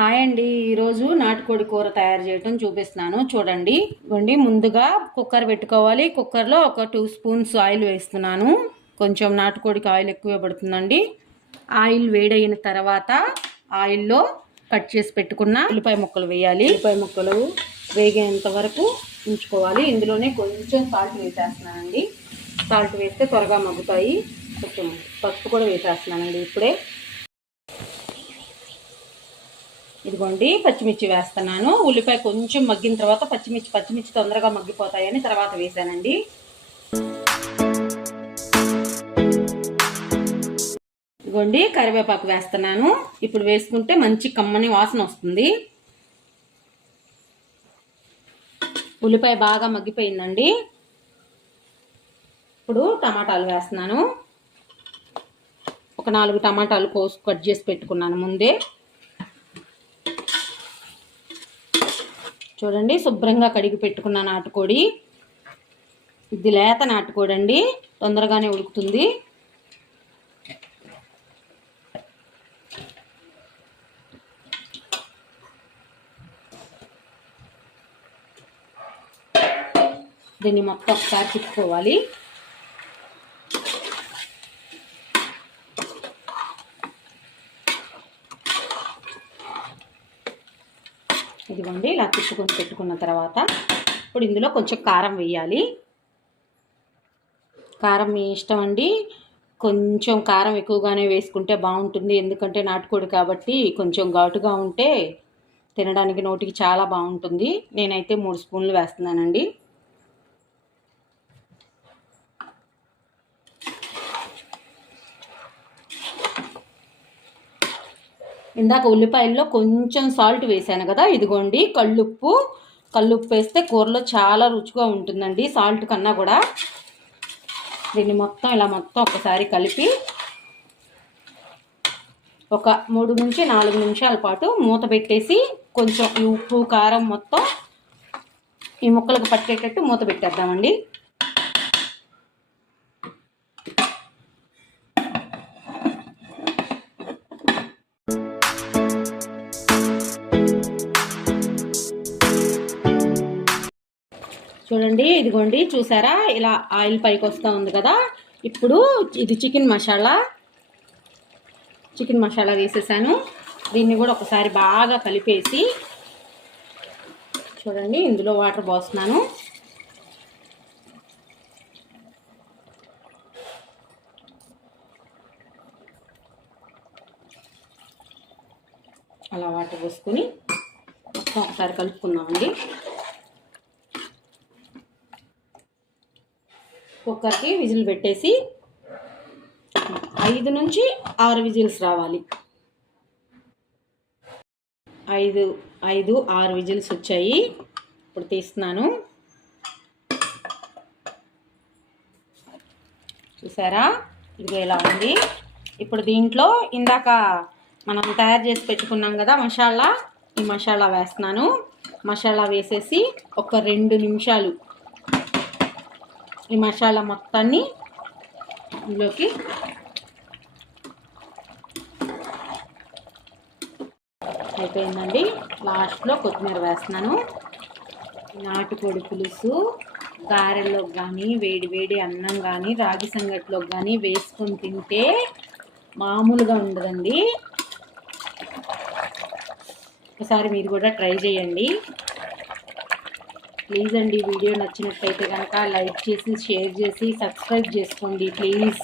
Hi అండి. ఈరోజు నాటుకోడి కూర తయారు చేయడం చూపిస్తున్నాను. చూడండి. ఇవ్వండి ముందుగా కుక్కర్ పెట్టుకోవాలి. కుక్కర్లో ఒక టూ స్పూన్స్ ఆయిల్ వేస్తున్నాను. కొంచెం నాటుకోడికి ఆయిల్ ఎక్కువ పడుతుందండి. ఆయిల్ వేడైన తర్వాత ఆయిల్లో కట్ చేసి పెట్టుకున్న ఉల్లిపాయ ముక్కలు వేయాలి. ఉల్లిపాయ ముక్కలు వేగేంత వరకు ఉంచుకోవాలి. ఇందులోనే కొంచెం సాల్ట్ వేసేస్తున్నానండి. సాల్ట్ వేస్తే త్వరగా మగ్గుతాయి. కొంచెం పసుపు కూడా వేసేస్తున్నానండి ఇప్పుడే. ఇదిగోండి పచ్చిమిర్చి వేస్తున్నాను. ఉల్లిపాయ కొంచెం మగ్గిన తర్వాత పచ్చిమిర్చి పచ్చిమిర్చి తొందరగా మగ్గిపోతాయని తర్వాత వేసానండి. ఇదిగోండి కరివేపాకు వేస్తున్నాను. ఇప్పుడు వేసుకుంటే మంచి కమ్మని వాసన వస్తుంది. ఉల్లిపాయ బాగా మగ్గిపోయిందండి. ఇప్పుడు టమాటాలు వేస్తున్నాను. ఒక నాలుగు టమాటాలు కోసి కట్ చేసి పెట్టుకున్నాను ముందే. చూడండి శుభ్రంగా కడిగి పెట్టుకున్న నాటుకోడి. ఇది లేత నాటుకోడి అండి తొందరగానే ఉడుకుతుంది. దీన్ని మొత్తం ఒకసారి తిప్పుకోవాలి. ఇదిగోండి ఇలా తిప్పుకొని పెట్టుకున్న తర్వాత ఇప్పుడు ఇందులో కొంచెం కారం వేయాలి. కారం మీ ఇష్టం అండి. కొంచెం కారం ఎక్కువగానే వేసుకుంటే బాగుంటుంది. ఎందుకంటే నాటుకోడి కాబట్టి కొంచెం ఘాటుగా ఉంటే తినడానికి నోటికి చాలా బాగుంటుంది. నేనైతే మూడు స్పూన్లు వేస్తున్నానండి. ఇందాక ఉల్లిపాయల్లో కొంచెం సాల్ట్ వేసాను కదా ఇదిగోండి కళ్ళుప్పు. కళ్ళుప్పు వేస్తే కూరలో చాలా రుచిగా ఉంటుందండి సాల్ట్ కన్నా కూడా. దీన్ని మొత్తం ఇలా మొత్తం ఒకసారి కలిపి ఒక మూడు నుంచి నాలుగు నిమిషాల పాటు మూత పెట్టేసి కొంచెం ఈ ఉప్పు కారం మొత్తం ఈ ముక్కలకు పట్టేటట్టు మూత పెట్టేద్దామండి. చూడండి ఇదిగోండి చూసారా? ఇలా ఆయిల్ పైకి వస్తూ ఉంది కదా? ఇప్పుడు ఇది చికెన్ మసాలా. చికెన్ మసాలా వేసేసాను. దీన్ని కూడా ఒకసారి బాగా కలిపేసి చూడండి ఇందులో వాటర్ పోస్తున్నాను. అలా వాటర్ పోసుకొని మొత్తం ఒకసారి కలుపుకుందామండి. కుక్కర్కి విజిల్ పెట్టేసి ఐదు నుంచి ఆరు విజిల్స్ రావాలి. ఐదు ఐదు ఆరు విజిల్స్ వచ్చాయి. ఇప్పుడు తీస్తున్నాను. చూసారా? ఇది ఇలా ఉంది. ఇప్పుడు దీంట్లో ఇందాక మనం తయారు చేసి పెట్టుకున్నాం కదా మసాలా ఈ మసాలా వేస్తున్నాను. మసాలా వేసేసి ఒక రెండు నిమిషాలు ఈ మసాలా మొత్తాన్ని ఇందులోకి అయిపోయిందండి. లాస్ట్లో కొత్తిమీర వేస్తున్నాను. నాటుకోడి పులుసు గారెల్లో కానీ వేడి వేడి అన్నం కానీ రాగి సంగటిలో కానీ వేసుకొని తింటే మామూలుగా ఉండదండి. ఒకసారి మీరు కూడా ట్రై చేయండి. ప్లీజ్ అండి వీడియో నచ్చినట్లయితే కనుక లైక్ చేసి షేర్ చేసి సబ్స్క్రైబ్ చేసుకోండి ప్లీజ్.